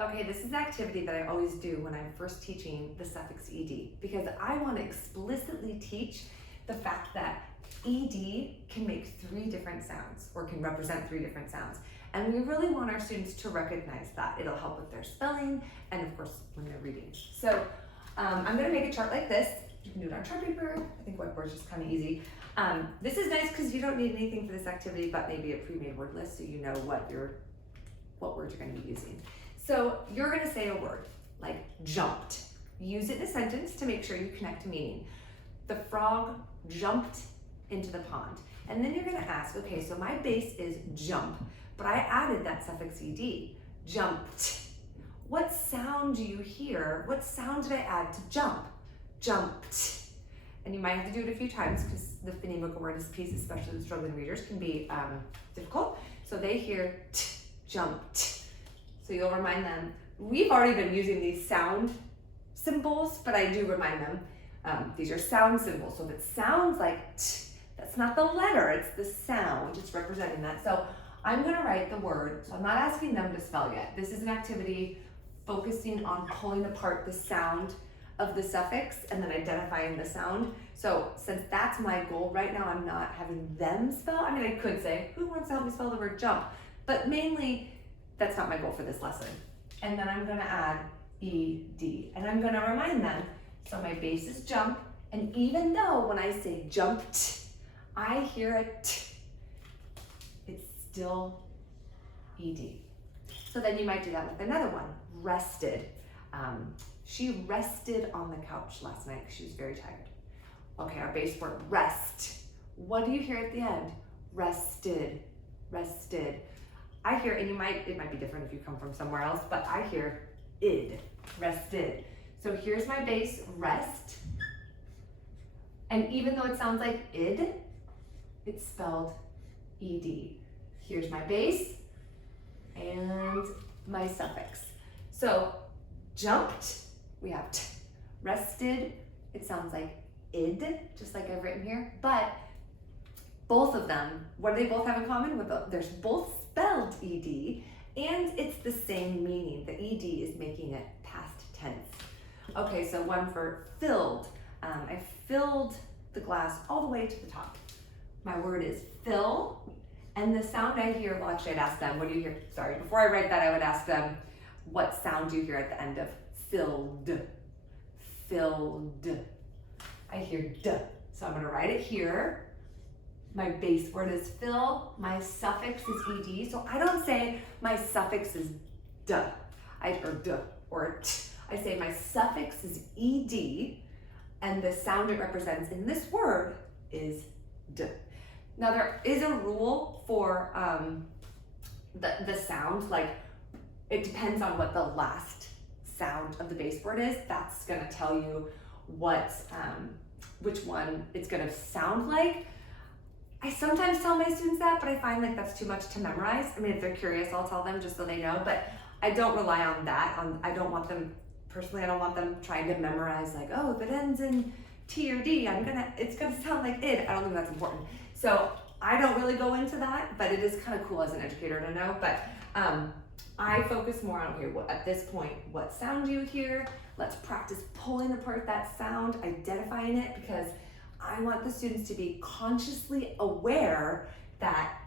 Okay, this is an activity that I always do when I'm first teaching the suffix ed, because I want to explicitly teach the fact that ed can make 3 different sounds, or can represent 3 different sounds. And we really want our students to recognize that. It'll help with their spelling and of course when they're reading. So I'm gonna make a chart like this. You can do it on chart paper. I think whiteboard's just kind of easy. This is nice because you don't need anything for this activity but maybe a pre-made word list so you know what words you're gonna be using. So you're gonna say a word like jumped. Use it in a sentence to make sure you connect to meaning. The frog jumped into the pond. And then you're gonna ask, okay, so my base is jump, but I added that suffix ed, jumped. What sound do you hear? What sound did I add to jump? Jumped. And you might have to do it a few times because the phonemic awareness piece, especially the struggling readers, can be difficult. So they hear t, jumped. So you'll remind them. We've already been using these sound symbols, but I do remind them. These are sound symbols. So if it sounds like t, that's not the letter, it's the sound. It's representing that. So I'm gonna write the word. So I'm not asking them to spell yet. This is an activity focusing on pulling apart the sound of the suffix and then identifying the sound. So since that's my goal right now, I'm not having them spell. I mean, I could say, who wants to help me spell the word jump? But mainly, that's not my goal for this lesson. And then I'm gonna add ed, and I'm gonna remind them, so my base is jump, and even though when I say jumped, I hear a t, it's still ed. So then you might do that with another one, rested. She rested on the couch last night because she was very tired. Okay, our base word, rest. What do you hear at the end? Rested, rested. I hear, and it might be different if you come from somewhere else, but I hear id, rested. So here's my base, rest. And even though it sounds like id, it's spelled ed. Here's my base and my suffix. So jumped, we have t. Rested, it sounds like id, just like I've written here, but both of them, what do they both have in common? There's both spelled ed, and it's the same meaning. The ed is making it past tense. Okay, so one for filled. I filled the glass all the way to the top. My word is fill, and the sound I hear, well actually I'd ask them, what do you hear? Sorry, before I write that I would ask them, what sound do you hear at the end of filled? Filled. I hear d, so I'm gonna write it here. My base word is fill, my suffix is ed, so I don't say my suffix is d, or d, or t. I say my suffix is ed, and the sound it represents in this word is d. Now there is a rule for the sound, like it depends on what the last sound of the base word is. That's gonna tell you what, which one it's gonna sound like. I sometimes tell my students that, but I find like that's too much to memorize. I mean, if they're curious, I'll tell them just so they know, but I don't rely on that. I don't want them, personally, I don't want them trying to memorize like, oh, if it ends in T or D, it's gonna sound like id. I don't think that's important. So I don't really go into that, but it is kind of cool as an educator to know. But I focus more on here, at this point, what sound do you hear? Let's practice pulling apart that sound, identifying it, because I want the students to be consciously aware that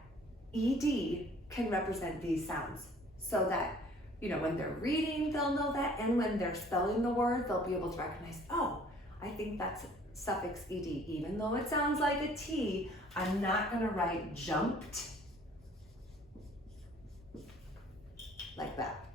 ed can represent these sounds, so that, you know, when they're reading, they'll know that, and when they're spelling the word, they'll be able to recognize, oh, I think that's suffix ed. Even though it sounds like a T, I'm not gonna write jumped like that.